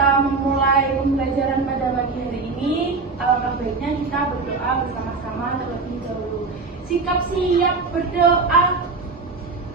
kita memulai pembelajaran pada pagi hari ini, alangkah baiknya kita berdoa bersama-sama terlebih dahulu. Sikap siap berdoa.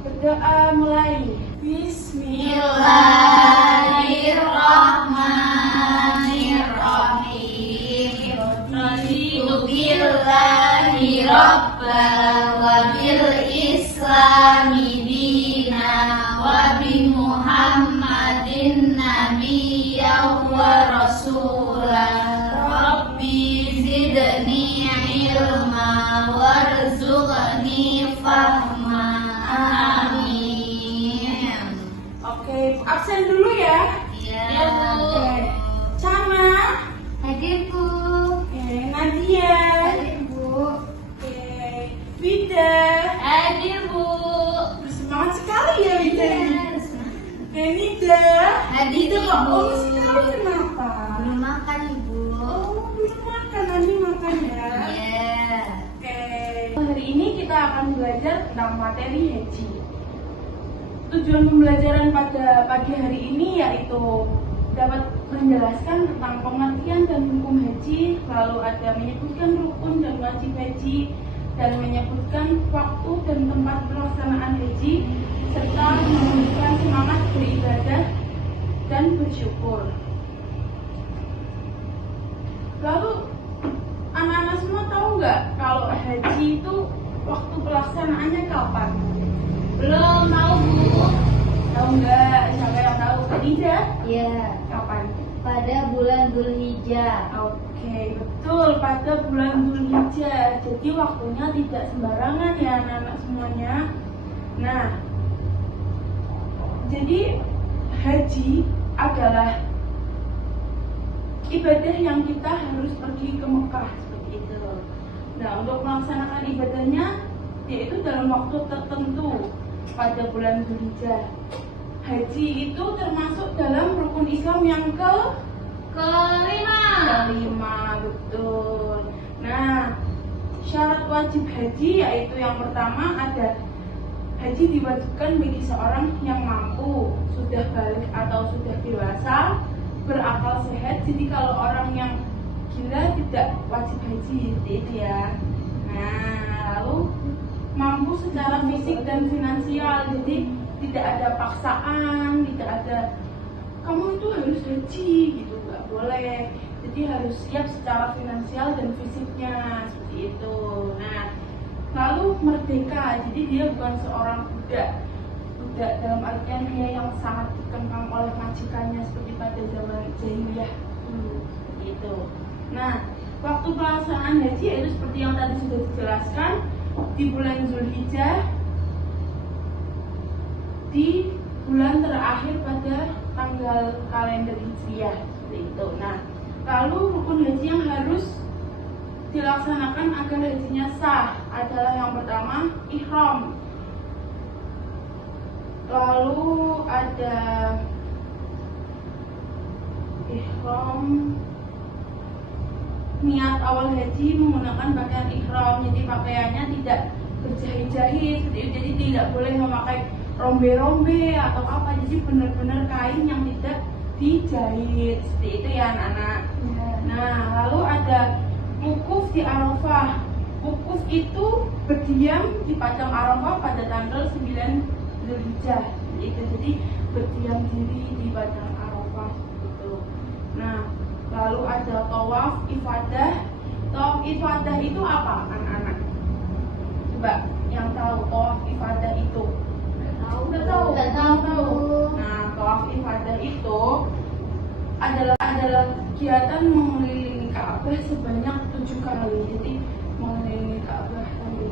Berdoa mulai. Bismillahirrahmanirrahim. Raditu billahi rabban wa bil islami dinan wa bi Muhammadin nabiyyan wa rasulan. Rabbi zidni ilma warzuqni fahma. Amin. Oke, absen dulu ya. Ya, Bu. Oke. Sama. Hadir, Bu. Oke, Nadia. Hadir, Bu. Oke, Wida. Hadir, Bu. Bersemangat sekali ya Wida. Yes. Oke, Nida. Hadir, Nida kok Bu. sekali kenapa? Belum makan, Ibu. Oh, belum makan, nanti makan ya. Iya. Oke. Hari ini kita akan belajar tentang materi haji. Tujuan pembelajaran pada pagi hari ini yaitu dapat menjelaskan tentang pengertian dan hukum haji, lalu ada menyebutkan rukun dan wajib haji, dan menyebutkan waktu dan tempat pelaksanaan haji, serta menunjukkan semangat beribadah dan bersyukur. Lalu anak-anak semua tahu nggak kalau haji itu waktu pelaksanaannya kapan? Belum tahu, Bu. Tahu nggak? Siapa yang tahu? Khadijah? Iya. Kapan? Pada bulan Dzulhijjah. Oke, betul, pada bulan Dzulhijjah. Jadi waktunya tidak sembarangan ya anak-anak semuanya. Nah, jadi haji adalah ibadah yang kita harus pergi ke Mekah seperti itu. Nah, untuk melaksanakan ibadahnya yaitu dalam waktu tertentu pada bulan Dzulhijjah. Haji itu termasuk dalam rukun Islam yang kelima, betul. Nah, syarat wajib haji yaitu yang pertama ada haji diwajibkan bagi seorang yang mampu, sudah balik atau sudah dewasa, berakal sehat. Jadi kalau orang yang gila tidak wajib haji, seperti itu ya. Nah, lalu mampu secara fisik dan finansial, jadi tidak ada paksaan, tidak ada kamu itu harus haji gitu, nggak boleh. Jadi harus siap secara finansial dan fisiknya seperti itu. Nah, lalu merdeka, jadi dia bukan seorang budak dalam artian dia yang sangat dikengkang oleh majikannya seperti pada zaman jahiliyah dulu, seperti itu. Nah, waktu pelaksanaan haji itu seperti yang tadi sudah dijelaskan, di bulan Dzulhijjah, di bulan terakhir pada tanggal kalender Hijriah, seperti itu. Nah, lalu rukun haji yang harus dilaksanakan agar hajinya sah adalah yang pertama ihram. Lalu ada ihram, niat awal haji menggunakan pakaian ihram, jadi pakaiannya tidak berjahit-jahit, jadi tidak boleh memakai rombe-rombe atau apa, jadi benar-benar kain yang tidak dijahit, seperti itu ya anak-anak. Nah, lalu ada wukuf di Arafah. Wukuf itu berdiam di padang Arafah pada tanggal 9 Dzulhijjah, itu jadi berdiam diri di padang Arafah itu. Nah, lalu ada tawaf ifadah. Tawaf ifadah itu apa anak-anak? Coba yang tahu tawaf ifadah itu? Nggak tahu. Nah, tawaf ifadah itu adalah kegiatan mengelilingi Ka'bah sebanyak 7 kali. Jadi mengelilingi Ka'bah tadi.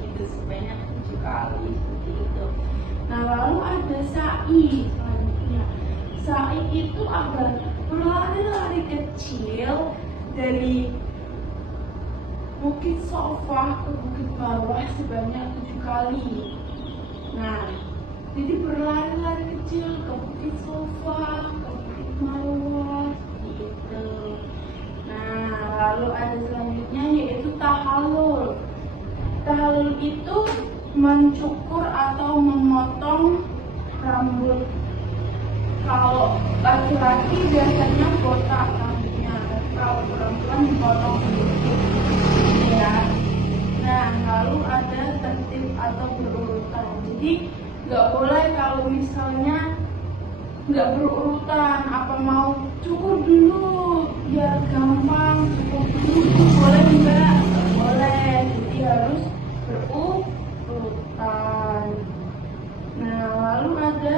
Itu sebanyak 7 kali seperti itu. Nah, lalu ada sa'i selanjutnya. Sa'i itu apa? Berlari-lari kecil dari Bukit Sofa ke Bukit Bawah sebanyak 7 kali. Nah, jadi berlari-lari kecil ke Bukit Sofa, ke Bukit Bawah, gitu. Nah, lalu ada selanjutnya yaitu tahallul. Tahalul itu mencukur atau memotong rambut. Kalau laki-laki biasanya botak rambutnya, kalau perempuan dipotong sedikit, ya. Nah, lalu ada tertib atau berurutan. Jadi nggak boleh kalau misalnya nggak berurutan, apa mau cukur dulu biar gampang, cukur dulu boleh enggak? Nggak boleh, jadi harus berurutan. Nah, lalu ada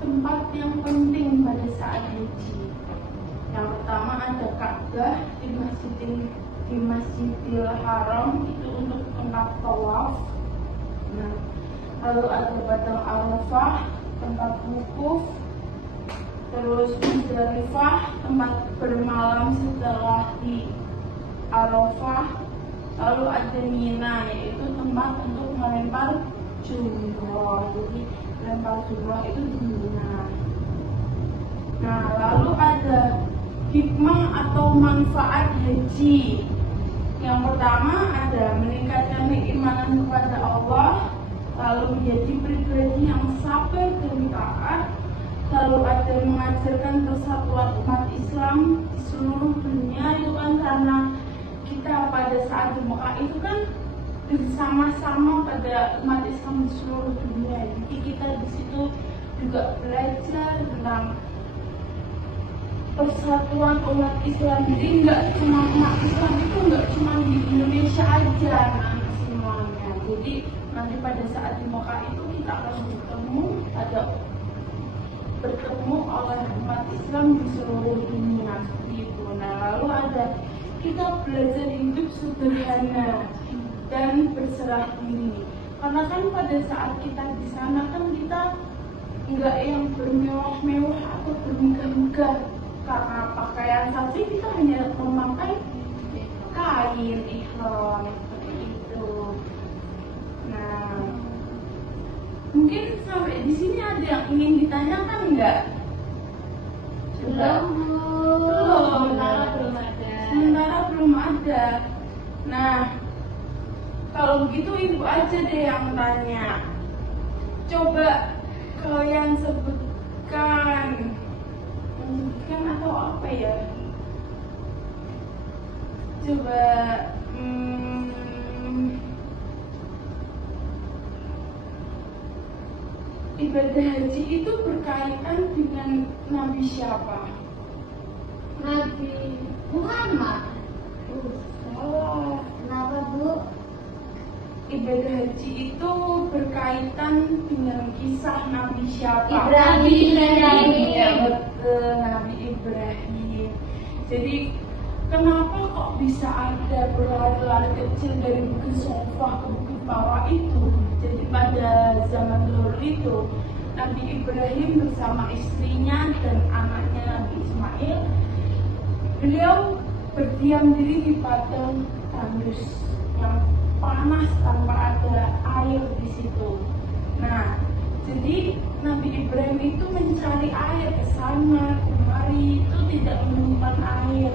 tempat yang penting pada saat haji. Yang pertama ada Ka'bah di Masjidil Haram, itu untuk tempat tawaf. Nah, lalu ada Padang Arafah, tempat wukuf. Terus Muzdalifah, tempat bermalam setelah di Arafah. Lalu ada Mina, yaitu tempat untuk melempar jumroh. Jadi lempar jumroh itu di Mina. Nah, lalu ada hikmah atau manfaat haji. Yang pertama ada meningkatkan keimanan kepada Allah, lalu menjadi pribadi yang sabar dan taat. Lalu ada mengajarkan persatuan umat Islam di seluruh dunia. Itu kan karena kita pada saat di Mekah itu kan bersama-sama pada umat Islam di seluruh dunia. Jadi kita di situ juga belajar tentang persatuan umat Islam. Jadi nggak cuma umat Islam itu nggak cuma di Indonesia aja, nah, semuanya. Jadi nanti pada saat di Mekah itu kita akan bertemu oleh umat Islam di seluruh dunia seperti itu. Nah, lalu ada kita belajar hidup sederhana dan berserah diri. Karena kan pada saat kita di sana kan kita nggak yang bermewah-mewah atau bermegah-megah. Karena pakaian saja kita hanya memakai kain ihram seperti itu. Nah, mungkin sampai di sini ada yang ingin ditanyakan nggak? Belum. Sementara belum ada. Nah, kalau begitu ibu aja deh yang tanya. Coba kalian sebutkan atau apa ya? Coba ibadah haji itu berkaitan dengan Nabi siapa? Nabi Muhammad. Salah. Kenapa, Bu? Ibadah haji itu berkaitan dengan kisah Nabi siapa? Ibrahim. Ya, betul, Nabi Ibrahim. Jadi kenapa kok bisa ada berlari-lari kecil dari Bukit Sofa ke Bukit Pawa itu? Jadi pada zaman dulu itu Nabi Ibrahim bersama istrinya dan anaknya Nabi Ismail, beliau berdiam diri di padang tandus yang panas tanpa ada air di situ. Nah, jadi Nabi Ibrahim itu mencari air ke sana kemari, itu tidak menemukan air.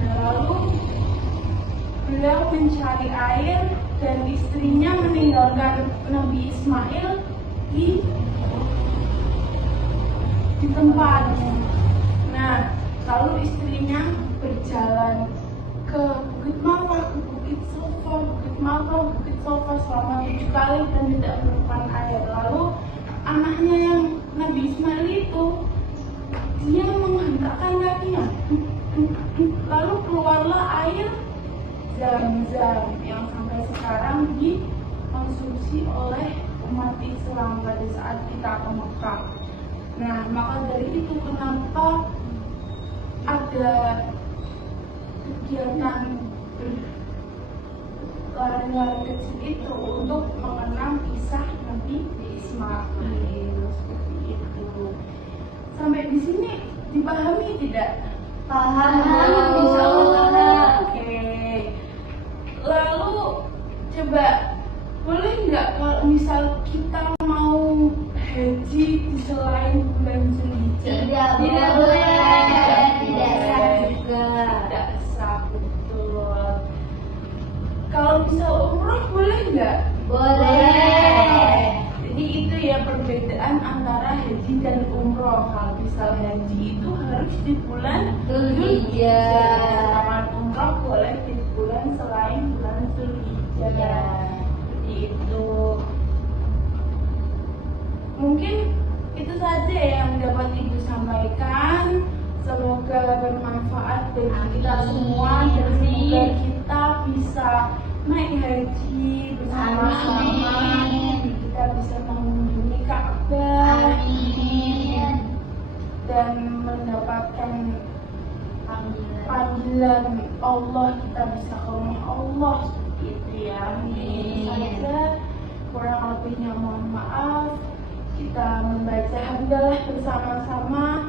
Nah, lalu beliau mencari air dan istrinya meninggalkan Nabi Ismail di tempatnya. Nah, lalu istrinya berjalan ke Bukit Marwah, ke Bukit Sofa, Bukit Marwah, Bukit Sofa selama 7 kali dan tidak menemukan air. Lalu anaknya yang Nabi Ismail itu dia menghentakkan kakinya, lalu keluarlah air Zam-Zam yang sampai sekarang dikonsumsi oleh umat Islam pada saat kita ke Mekah. Nah, maka dari itu kenapa ada kegiatan lari-lari kecil itu untuk mengenang kisah Nabi Ismail seperti itu. Sampai di sini dipahami tidak? Paham. Insyaallah. Oke. Lalu coba boleh nggak kalau misal kita mau haji di selain bulan Zulhijjah? Tidak boleh. Tidak sah juga. Tidak sah, betul. Kalau bisa umroh boleh nggak? Boleh. Jadi itu ya perbedaan antara haji dan umroh. Kalau misal haji itu harus di bulan Dzulhijjah. Sedangkan umroh boleh di bulan selain bulan Dzulhijjah. Ya. Seperti itu. Mungkin itu saja yang dapat Ibu sampaikan. Semoga bermanfaat bagi kita semua dan semoga kita bisa naik haji bersama-sama. Amin. Kita bisa mengunjungi Ka'bah Amin. dan mendapatkan Panggilan. panggilan Allah, kita bisa ke rumah Allah seperti itu ya. Amin. Saja kurang lebihnya mohon maaf. Kita membaca hamdalah bersama-sama.